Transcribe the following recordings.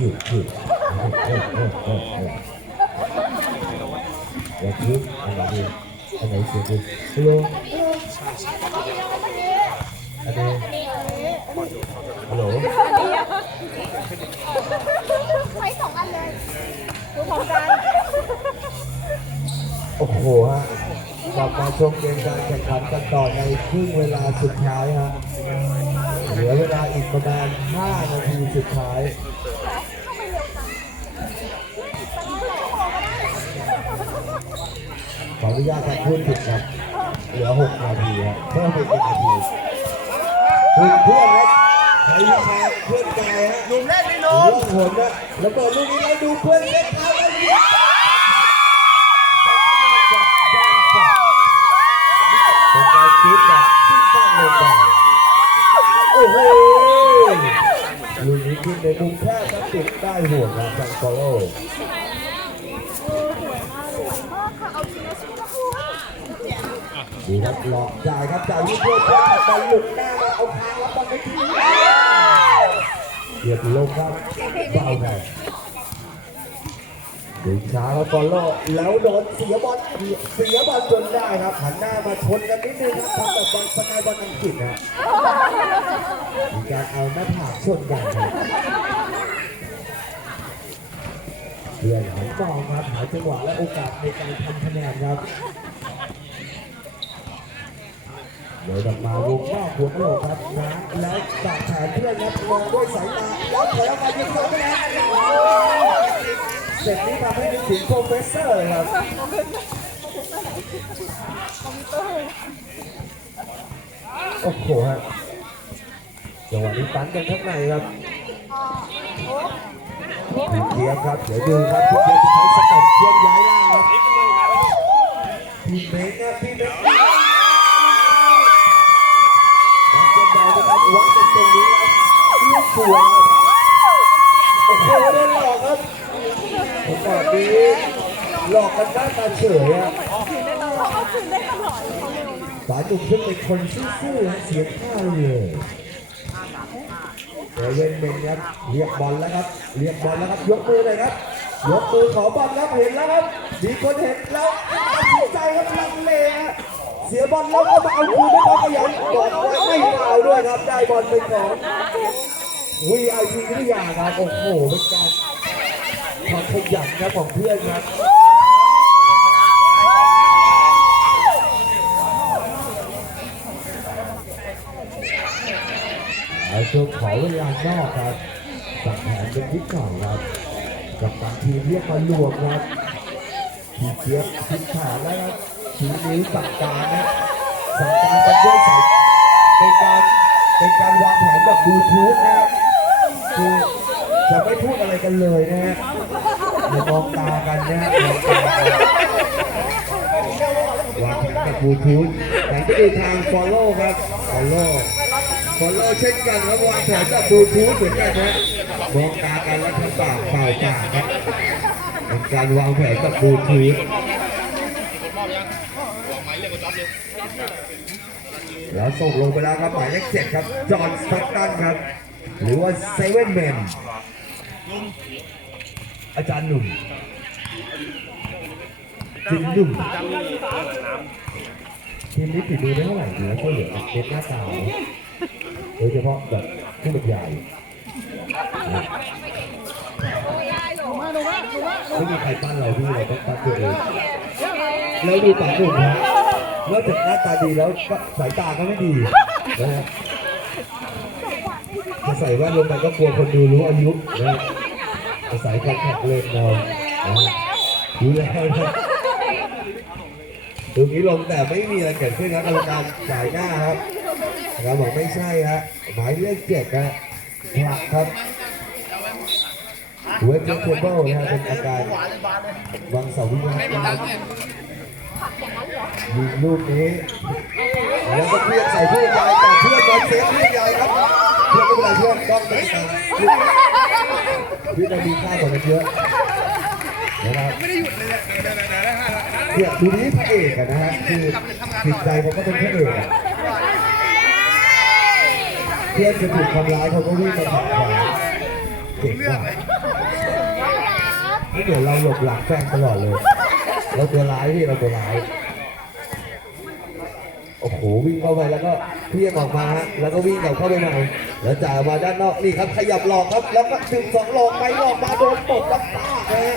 อย่าคิดอะไรดีอันไหนเสียดีฮัลโหลอันไหนฮัลโหลใช้สองอันเลยดูพร้อมกันโอ้โหฮะกลับมาชมเกมการแข่งขันกันต่อในครึ่งเวลาสุดท้ายฮะ อีกประมาณ 5 นาทีสุดท้ายขออนุญาตการพูดผิดครับ เหลือ 6 นาทีครับเพิ่มไปอีกนาทีคุณเพื่อนครับใช้วิชาเพื่อนกายฮะหนุ่มเล่นไม่หนุ่นุ่มมผมนะแล้วเปิดลูกนี้แล้วดูเพื่อนเล่นเท้าแล้วยิงเป็นการคิดแบบซิ่งตั้งลงไปโอ้โห ลูกนี้ขึ้นในมุมแคบครับติดได้ห่วงนะจังโกโลเออกสวยมากค่ะเอาจริงแล้วใช่ไหมคุณดูครับหลอกจ่ายครับจ่ายลูกเพื่อนบอลหลุดหน้ามาเอาทางรับบอลไปทีเรียบลงครับเบาแน่ดึงช้าแล้วบอลโลแล้วโดนเสียบอลเสียบอลจนได้ครับหันหน้ามาชนกันนิดนึงครับทำแบบบอลสกายบอลอังกฤษนะ การเอาหน้าผากชนกันครับเพื่อนหันมองครับหาจังหวะและโอกาสในการทำคะแนนครับเดี๋ยวกลับมาวงนอกหัวโลกครับนะแล้วจากแผนเพื่อนครับมองด้วยสายตาแล้วถอยออกมายิงโดนไปแล้วเสร็จนี้ทำให้นึกถึงโปรเฟสเซอร์เลยครับคอมพิวเตอร์โอ้โหฮะ จังหวะนี้ตันกันข้างในครับอ่าโอ้พี่เกียร์ครับ เดี๋ยวดูครับพี่เกียร์จะใช้สเต็ปเคลื่อนย้ายล่างครับพี่เมกครับพี่เมกวัดกันเบานะครับวัดกันตรงนี้ครับลูกสวยครับโอ้โหโดนหลอกครับผมบอกนี้หลอกกันหน้าตาเฉยอะคืนได้ตลอดเอาคืนได้ตลอดเขาเร็วมากสายตุ่มซึ่งเป็นคนซื่อๆและเสียข้าวเลย เอเวนเมนครับเรียกบอลแล้วครับเรียกบอลแล้วครับยกมือเลยครับยกมือขอบอลครับเห็นแล้วครับมีคนเห็นแล้วตัดสินใจครับลังเลเสียบอลแล้วก็มาเอาคืนด้วยควาขยันบอกว่าไม่ฟาวด้วยครับได้บอลเป็นของ VIP วิทยาครับโอ้โหเป็นการความขยันครับของเพื่อนครับ เอาช่วงขอเวลานอกครับสั่งแผนเป็นทิก่อนครับกับการทีมเรียกมารวมครับทีเจี๊ยบทิศขาแล้วครับทีนิ้วสั่งการนะสั่งการกันด้วยสายเป็นการเป็นการวางแผนแบบบลูทูธนะคือจะไม่พูดอะไรกันเลยนะฮะอย่ามองตากันนะฮะมองตากันวางแผนกับบลูทูธแผนที่ทาง follow ครับ follow follow เช่นกันครับวางแผนกับบลูทูธเหมือนกันนะมองตากันแล้วทำปากเปล่าปากครับเป็นการวางแผนกับบลูทูธแล้วส่งลงไปแล้วครับหมายเลขเจ็ดครับ จอห์นสักตันครับ หรือว่าเซเว่นแมนอาจารย์หนุ่มจิมหนุ่มทีมนี้ติดมือไม่เท่าไหร่เหลือช่วยเหลือเด็กหน้าตา โดยเฉพาะแบบผู้บรรยายไม่มีใครปั้นเราพี่เราต้องปั้นตัวเองแล้วดูป๋าหนุ่มนะนอกจากหน้าตาดีแล้วก็สายตาก็ไม่ดีนะฮะจะใส่แว่นลงไปก็กลัวคนดูรู้อายุนะฮะจะใส่คอนแทคเลนส์เรานะรู้แล้วนะดูนี้ลงแต่ไม่มีอะไรเกิดขึ้นนะกรรมการจ่ายหน้าครับ เราบอกไม่ใช่ฮะหมายเลขเจ็ดนะผลักครับเวทเทเบิลนะเป็นอาการวังเสาวิวัฒน์นะครับยิงลูกนี้แล้วก็เพื่อนใส่เพื่อนยายแต่เพื่อนบอลเซฟเพื่อนยายครับเพื่อนเป็นไรเพื่อนต้องเป็นเพื่อนจะมีค่ากว่านั้นเยอะนะครับเนี่ยดูนี้พระเอกนะฮะคือจิตใจเขาก็เป็นพระเอก พื่อนจะถูกทำร้ายเขาก็วิ่งมาถักขาเก่งมากนี่เดี๋ยวเราหลบหลังแฟนตลอดเลย เราตัวร้ายพี่เราตัวร้าย โอ้โหวิ่งเข้าไปแล้วก็เพี้ยงออกมาฮะแล้วก็วิ่งกลับเข้าไปใหม่แล้วจ่ายมาด้านนอกนี่ครับขยับหลอกครับ แล้วก็ถึงสองหลอกไปหลอกมาโดนตบแล้วป้าดนะฮะ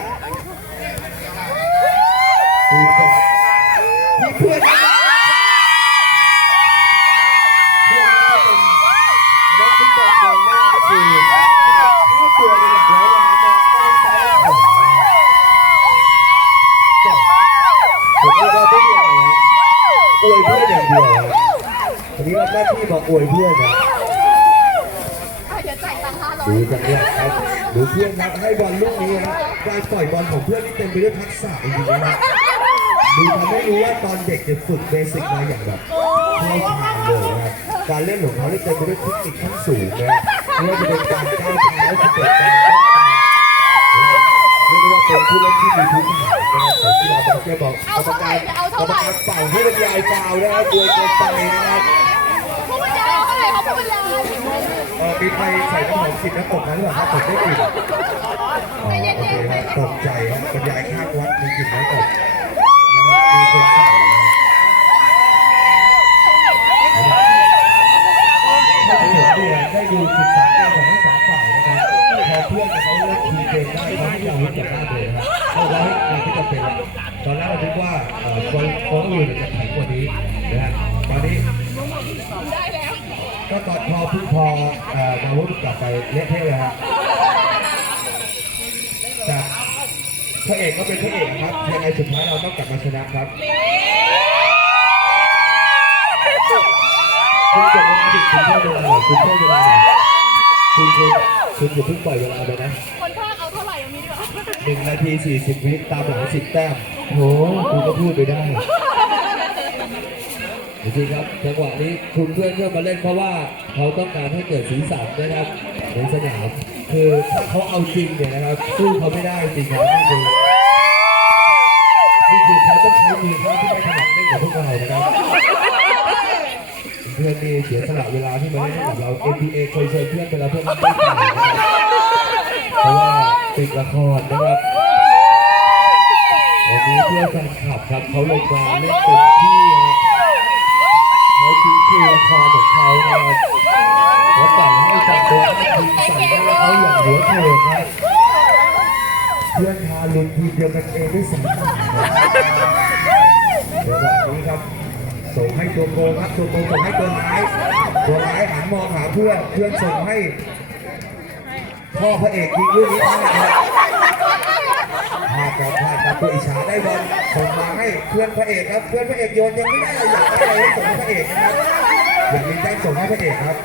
มาอวยเพื่อนนะเดี๋ยวจ่ายตังค์ห้าร้อยดูจังหวะครับดูเพื่อนครับให้บอลลูกนี้ครับการปล่อยบอลของเพื่อนที่เต็มไปด้วยทักษะจริงๆนะดูทำให้รู้ว่าตอนเด็กจะฝึกเบสิกมาอย่างแบบเข้าทางเลยนะครับการเล่นของเขาที่เต็มไปด้วยเทคนิคขั้นสูงนะไม่ว่าจะเป็นการก้าวเท้าสเต็ปการป้องกันเรียกได้ว่าเป็นผู้เล่นที่มีพื้นฐานนะครับของกีฬาบาสเกตบอลกรรมการกรรมการเป่าให้บรรยายฟาวล์นะครับอวยเกินไปนะครับผู้บรรยาย เออมีใครใส่น้ำหอมกลิ่นน้ำตกนั้นหรอครับผมได้กลิ่นอ๋อโอเคครับตกใจครับบรรยายข้างวัดมีกลิ่นน้ำตกนะครับมีคนใส่ถ้าผมเนี่ยได้ดูศึกษาเกมของทั้งสองฝ่ายนะครับพอเพื่อนเขาเลิกทีมเกมได้เขาไม่ยอมรู้จักได้เลยนะครับเอาไว้ในที่จะเป็นตอนแรกเราคิดว่าเอ่อคนคนอื่นจะแข็งกว่านี้นะฮะตอนนี้ ก็ตอนพอพึ่งพอเอ่อมาวุฒิกลับไปเละเทะเลยฮะแต่พระเอกก็เป็นพระเอกครับยังไงสุดท้ายเราต้องกลับมาชนะครับคุณจะเวลาดิคุณเพิ่มเวลาหน่อยคุณเพิ่มเวลาหน่อยคุณคุณคุณอย่าเพิ่งปล่อยเวลาไปนะคนภาคเอาเท่าไหร่มีดีกว่าหนึ่งนาทีสี่สิบวิตามหลังสิบแต้มโหคุณก็พูดไปได้ จริงครับจังหวะนี้คุณเพื่อนเพื่อนมาเล่นเพราะว่าเขาต้องการให้เกิดสีสันนะครับในสนามคือถ้าเขาเอาจริงเนี่ยนะครับสู้เขาไม่ได้จริงครับนี่คือนี่คือเขาต้องใช้มือเขาที่ไม่ถนัดเล่นกับพวกเรานะครับเพื่อนนี่เสียสละเวลาที่มาเล่นให้กับเรา NBA เคยเชิญเพื่อนไปแล้วเพื่อนไม่ไปนะครับเพราะว่าติดละครนะครับวันนี้เพื่อนแฟนคลับครับเขาลงมาเล่นเต็มที่ คือละครของเขานะครับแล้วปล่อยให้จับตัวทีมใส่ให้เขาอย่างหัวเถิดครับเพื่อนพาลุนทีเดียวกันเองด้วยสามฝ่ายครับจังนี้ครับส่งให้ตัวโกงครับตัวโกงส่งให้ตัวร้ายตัวร้ายหันมองหาเพื่อนเพื่อนส่งให้พ่อพระเอกยิงลูกนี้พลาดครับ พาดครับพลาดครับตัวอิจฉาได้บอลส่งมาให้เพื่อนพระเอกครับ เพื่อนพระเอกโยนยังไม่ได้เลยอยากได้อะไรส่งให้พระเอกนะครับอยากมีแต้มส่งให้พระเอกครับ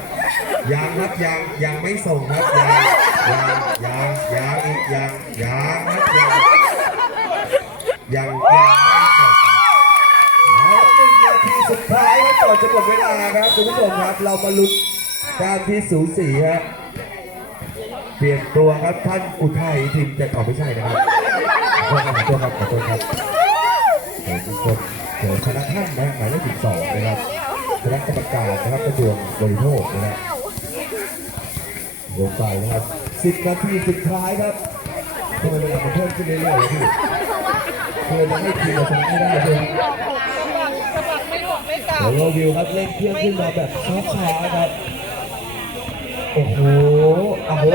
ยังครับยังยังไม่ส่งครับยังยังยังยังอีกยังยังครับยังยังยังไม่ส่งเอาหนึ่งนาทีสุดท้ายครับก่อนจะหมดเวลาครับคุณผู้ชมครับ เรามาลุ้นการที่สูสีฮะเปลี่ยนตัวครับท่านอุทัยทีมแต่ออไม่ใช่นะครับ ขอโทษครับขอโทษครับเดี๋ยวทุกคนเดี๋ยวคณะท่านนะหมายเลขสิบสองนะครับคณะกรรมการนะครับกระทรวงบริโภคนะครับวงไปนะครับ10นาทีสุดท้ายครับทำไมเวลามันเพิ่มขึ้นเรื่อยๆเลยพี่เพื่อจะให้ทีมเราชนะให้ได้ด้วยเดี๋ยวโรวิวครับเล่นเครื่องขึ้นมาแบบช้าๆครับโอ้โหโอ้โห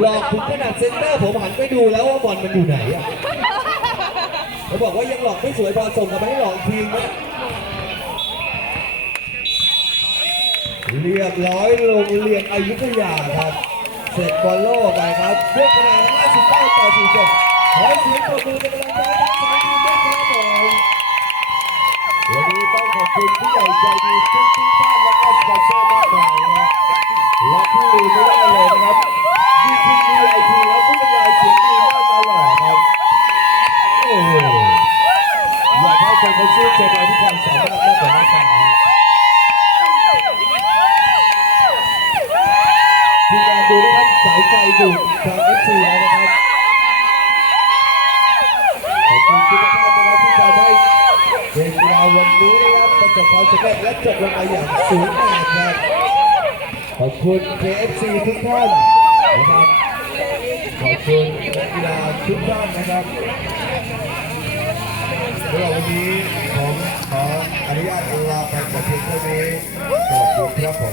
หลอกถึงขนาดเซ็นเตอร์ผมหันไปดูแล้วว่าบอลมันอยู่ไหนอะเขาบอกว่ายังหลอกไม่สวยบอลส่งกลับมาให้หลอกอีกทีมนะเรียบร้อยลงเรียงอายุธยาครับ เสร็จบอลโล่ไปครับด้วยคะแนน59ต่อ47ขอเสียงปรบมือเป็นกำลังใจให้ทั้งสองทีมด้วยครับผมวันนี้ต้องขอบคุณผู้ใหญ่ใจดีทุกทุ ประสบความสำเร็จและจบลงไปอย่างสวยงากครับขอบคุณ KFC ทุกท่านนะครับขอบคุณกีฬาทุกท่านนะครับสำหรับวันนี้ผมขออนุญาตลาไปแต่เพียงเท่านี้สวัสดีครับผม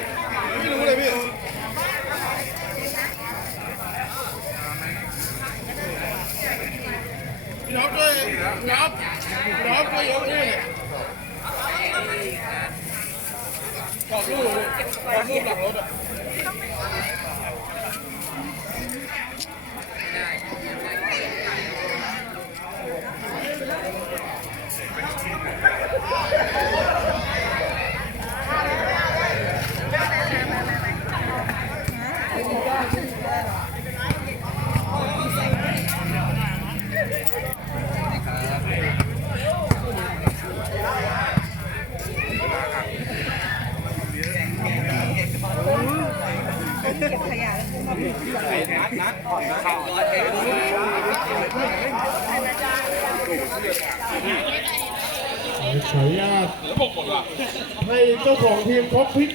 ให้เจ้าของทีมท็อปพิก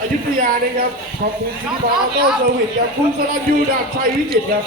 อยุธยานะครับ ขอบคุณซิงบอลโต้เซอร์วิสครับ คุณสรัญยูดาบชัยวิจิตรครับ